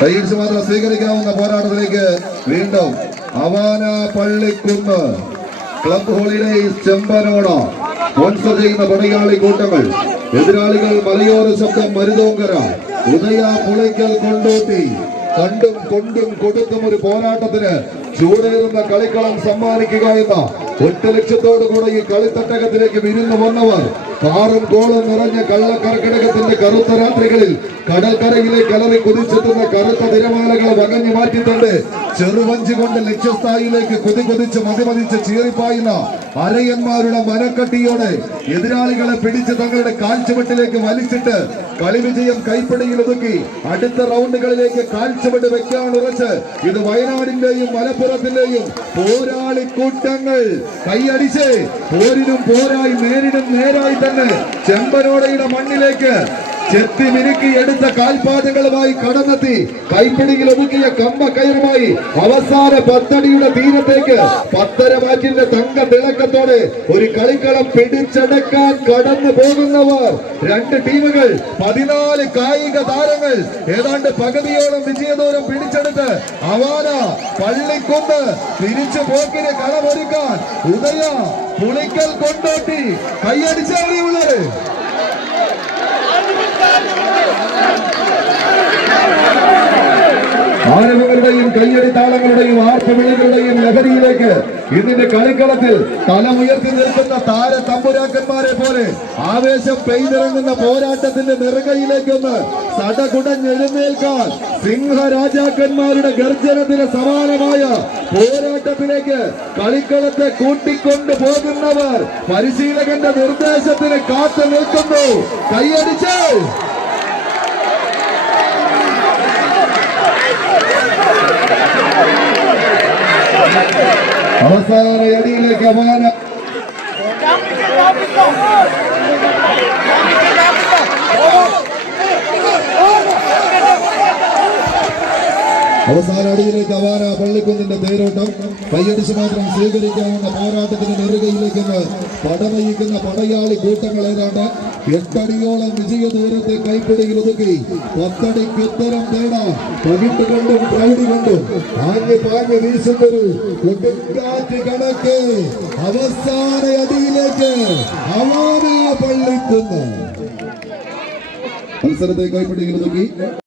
കൈയടിച്ച് മാത്രം സ്വീകരിക്കാവുന്ന പോരാട്ടത്തിലേക്ക് വീണ്ടും അവാന Pallikkunnu club holidays Chembanode sponsor ചെയ്യുന്ന പടയാളി കൂട്ടങ്ങൾ. എതിരാളികൾ മലയോര ശബ്ദം മരുതോങ്കര, ഉദയ പുളിക്കൽ കൊണ്ടോട്ടി. കണ്ടും കൊണ്ടും കൊടുത്തും ഒരു പോരാട്ടത്തിന് ചൂടേറുന്ന കളിക്കളം സമ്മാനിക്കുക എന്ന ഒറ്റ ലക്ഷ്യത്തോടുകൂടെ ഈ കളിത്തട്ടകത്തിലേക്ക് വിരുന്നു വന്നവർ കാറും കോളും നിറഞ്ഞ കള്ളക്കർക്കിടകത്തിന്റെ കറുത്ത രാത്രികളിൽ കടൽക്കരയിലേക്ക് അലറി കുതിച്ചെത്തുന്ന കറുത്ത തിരമാലകളെ വകഞ്ഞു മാറ്റിത്തണ്ട് ചെറുവഞ്ചി കൊണ്ട് ലക്ഷ്യസ്ഥായിലേക്ക് കുതിച്ച് മതിമതിച്ച് ചീറിപ്പായുന്ന അരയന്മാരുടെ മനക്കട്ടിയോടെ എതിരാളികളെ പിടിച്ച് തങ്ങളുടെ കാൽച്ചുവട്ടിലേക്ക് വലിച്ചിട്ട് കളി വിജയം കൈപ്പിടിയിൽ ഒതുക്കി അടുത്ത റൗണ്ടുകളിലേക്ക് കാൽച്ചുവട്ട് വെക്കാൻ ഉറച്ച് ഇത് വയനാടിന്റെയും മലപ്പുറത്തിന്റെയും പോരാളി കൂട്ടങ്ങൾ കൈയടിച്ച് പോരിനും പോരായി നേരിനും നേരായി തന്നെ ചെമ്പനോടയുടെ മണ്ണിലേക്ക് ചെത്തി മിനുക്കി എടുത്ത കാൽപാദങ്ങളുമായി കടന്നെത്തി കൈപ്പിടിയിൽ ഒതുക്കിയ കമ്പ കയറുമായി അവസാന 10 അടിയുടെ തീരത്തേക്ക് 10.5 മാറ്റിന്റെ തങ്ക തിളക്കത്തോടെ ഒരു കളിക്കളം പിടിച്ചടക്കാൻ കടന്നു പോകുന്നവർ. 2 ടീമുകൾ, 14 കായിക താരങ്ങൾ ഏതാണ്ട് പകുതിയോളം വിജയദൂരം പിടിച്ചെടുത്ത് അവാന പള്ളിക്കുന്ന് തിരിച്ചു പോക്കിന് കളമൊരുക്കാൻ ഉദയ പുളിക്കൽ കൊണ്ടോട്ടി കൈയടിച്ചവരെയുള്ളത്. ആരവങ്ങളുടെയും കയ്യടി താളങ്ങളുടെയും ആർപ്പവിളികളുടെയും ലഹരിയിലേക്ക് ഇതിന്റെ കളിക്കളത്തിൽ തലമുയർത്തി നിൽക്കുന്ന താര തമ്പുരാക്കന്മാരെ പോലെ ആവേശം പെയ്തിറങ്ങുന്ന പോരാട്ടത്തിന്റെ നെറുകയിലേക്കൊന്ന് സടകുടഞ്ഞെഴുന്നേൽക്കാൻ സിംഹരാജാക്കന്മാരുടെ ഗർജനത്തിന് സമാനമായ പോരാട്ടത്തിലേക്ക് കളിക്കളത്തെ കൂട്ടിക്കൊണ്ടു പോകുന്നവർ പരിശീലകന്റെ നിർദ്ദേശത്തിന് കാത്തു നിൽക്കുന്നു. കൈയടിച്ച് അവസാന അടിയിലേക്ക് അവാന അവസാന അടിയിലേക്ക് അവാന പള്ളിക്കുന്നിന്റെ തേരോട്ടം കൈയടിച്ച് മാത്രം സ്വീകരിക്കാവുന്ന പോരാട്ടത്തിന് നെറുകയിലേക്കെന്ന് പടനയിക്കുന്ന പടയാളി കൂട്ടങ്ങൾ ഏതാണ്ട് 8 അടിയോളം വിജയദൂരത്തെ കൈപ്പിടിയിൽ ഒതുക്കി 10 അടിക്ക് ഉത്തരം തേടാൻ പകിട്ടുകൊണ്ടും പ്രൗഢി കൊണ്ടും പാഞ്ഞ് വീശുന്നൊരു കൊടുങ്കാറ്റ് കണക്ക് അവസാന അടിയിലേക്ക് അവാന പള്ളിക്കുന്ന് മത്സരത്തെ കൈപ്പിടിയിൽ ഒതുക്കി